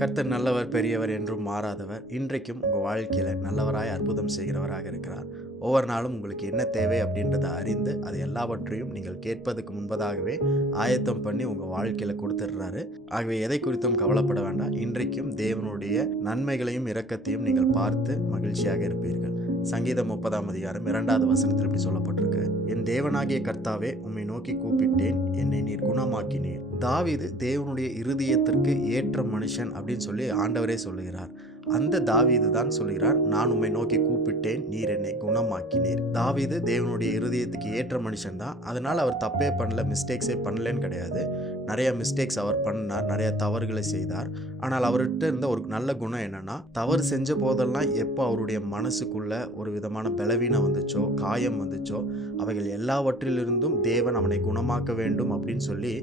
கர்த்தர் நல்லவர், பெரியவர், என்றும் மாறாதவர். இன்றைக்கும் உங்கள் வாழ்க்கையில் நல்லவராய் அற்புதம் செய்கிறவராக இருக்கிறார். ஒவ்வொரு நாளும் உங்களுக்கு என்ன தேவை அப்படின்றத அறிந்து அது எல்லாவற்றையும் நீங்கள் கேட்பதுக்கு முன்பதாகவே ஆயத்தம் பண்ணி உங்கள் வாழ்க்கையில் கொடுத்துடுறாரு. ஆகவே எதை குறித்தும் கவலைப்பட வேண்டாம். இன்றைக்கும் தேவனுடைய நன்மைகளையும் இரக்கத்தையும் நீங்கள் பார்த்து மகிழ்ச்சியாக இருப்பீர்கள். சங்கீதம் 30ஆம் அதிகாரம் 2வது வசனத்தில் இப்படி சொல்லப்பட்டிருக்கு: என் தேவனாகிய கர்த்தாவே, உம்மை நோக்கி கூப்பிட்டேன், என்னை நீர் குணமாக்கினீர். தாவீது தேவனுடைய இருதயத்திற்கு ஏற்ற மனுஷன் அப்படின்னு சொல்லி ஆண்டவரே சொல்லுகிறார். அந்த தாவீது தான் சொல்லுகிறார், நான் உம்மை நோக்கி கூப்பிட்டேன், நீர் என்னை குணமாக்கினீர். தாவீது தேவனுடைய இருதயத்துக்கு ஏற்ற மனுஷன் தான். அதனால் அவர் தப்பே பண்ணல, மிஸ்டேக்ஸே பண்ணலன்னு கிடையாது. நிறைய மிஸ்டேக்ஸ் அவர் பண்ணார், நிறைய தவறுகளை செய்தார். ஆனால் அவர்கிட்ட இருந்த ஒரு நல்ல குணம் என்னன்னா, தவறு செஞ்ச போதெல்லாம் எப்போ அவருடைய மனசுக்குள்ள ஒரு விதமான பலவீனம் வந்துச்சோ, காயம் வந்துச்சோ, அவைகள் எல்லாவற்றிலிருந்தும் தேவன் அவனை குணமாக்க வேண்டும் அப்படின்னு சொல்லி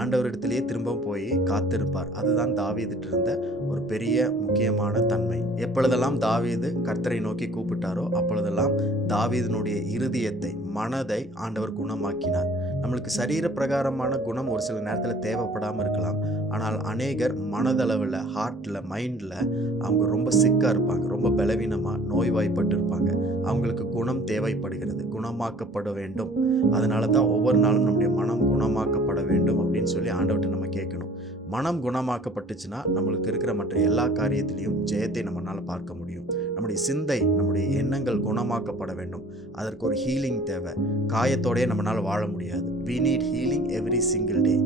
ஆண்டவரிடத்திலேயே திரும்ப போய் காத்திருப்பார். அதுதான் தாவீதுட்டு இருந்த ஒரு பெரிய முக்கியமான தன்மை. எப்பொழுதெல்லாம் தாவீது கர்த்தரை நோக்கி கூப்பிட்டாரோ அப்பொழுதெல்லாம் தாவீதினுடைய இருதயத்தை, மனதை ஆண்டவர் குணமாக்கினார். நம்மளுக்கு சரீர பிரகாரமான குணம் ஒரு சில நேரத்தில் தேவைப்படாமல் இருக்கலாம். ஆனால் அநேகர் மனதளவில், ஹார்ட்டில், மைண்டில் அவங்க ரொம்ப சிக்காக இருப்பாங்க, ரொம்ப பலவீனமாக நோய்வாய்ப்பட்டு இருப்பாங்க. அவங்களுக்கு குணம் தேவைப்படுகிறது, குணமாக்கப்பட வேண்டும். அதனால தான் ஒவ்வொரு நாளும் நம்முடைய மனம் குணமாக்கப்பட வேண்டும் அப்படின்னு சொல்லி ஆண்டவர்கிட்ட நம்ம கேட்கணும். மனம் குணமாக்கப்பட்டுச்சுன்னா நம்மளுக்கு இருக்கிற மற்ற எல்லா காரியத்திலையும் ஜெயத்தை நம்மளால் பார்க்க முடியும். நம்முடைய சிந்தை, நம்முடைய எண்ணங்கள் குணமாக்கப்பட வேண்டும். அதற்கு ஒரு ஹீலிங் தேவை. காயத்தோடயே நம்மளால் வாழ முடியாது. We need healing every single day.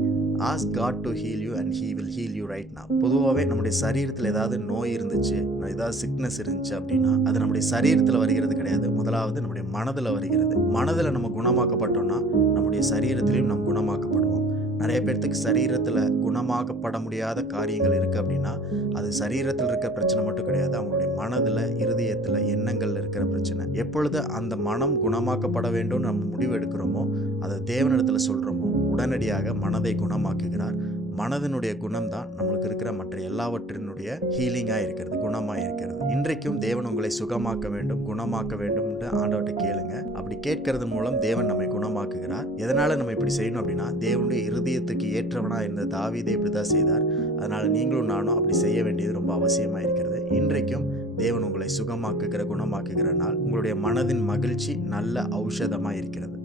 Ask God to heal you and He will heal you right now. பொதுவாகவே நம்முடைய சரீரத்தில் ஏதாவது நோய் இருந்துச்சு, ஏதாவது சிக்னஸ் இருந்துச்சு அப்படின்னா அது நம்முடைய சரீரத்தில் வருகிறது கிடையாது. முதலாவது நம்முடைய மனதில் வருகிறது. மனதில் நம்ம குணமாக்கப்பட்டோம்னா நம்முடைய சரீரத்திலையும் நாம் குணமாக்கப்படுவோம். நிறைய பேர்த்துக்கு சரீரத்தில் குணமாக்கப்பட முடியாத காரியங்கள் இருக்குது அப்படின்னா அது சரீரத்தில் இருக்கிற பிரச்சனை மட்டும் கிடையாது, அவங்களுடைய மனதில், இருதயத்தில், எண்ணங்களில் இருக்கிற பிரச்சனை. எப்பொழுது அந்த மனம் குணமாக்கப்பட வேண்டும் நம்ம முடிவு எடுக்கிறோமோ, அதை தேவனிடத்தில் சொல்கிறோமோ, உடனடியாக மனதை குணமாக்குகிறார். மனதினுடைய குணம் தான் நம்மளுக்கு இருக்கிற மற்ற எல்லாவற்றினுடைய ஹீலிங்காக இருக்கிறது, குணமாக இருக்கிறது. இன்றைக்கும் தேவன் உங்களை சுகமாக்க வேண்டும், குணமாக்க வேண்டும் என்று ஆண்டவர்கிட்ட கேளுங்க. அப்படி கேட்கறது மூலம் தேவன் நம்மை குணமாக்குகிறார். எதனால் நம்ம இப்படி செய்யணும் அப்படின்னா, தேவனுடைய இருதயத்துக்கு ஏற்றவனாக இருந்த தாவீதை இப்படி தான் செய்தார். அதனால் நீங்களும் நானும் அப்படி செய்ய வேண்டியது ரொம்ப அவசியமாக இருக்கிறது. இன்றைக்கும் தேவன் உங்களை சுகமாக்குகிற, குணமாக்குகிற நாள். உங்களுடைய மனதின் மகிழ்ச்சி நல்ல ஔஷதமாக இருக்கிறது.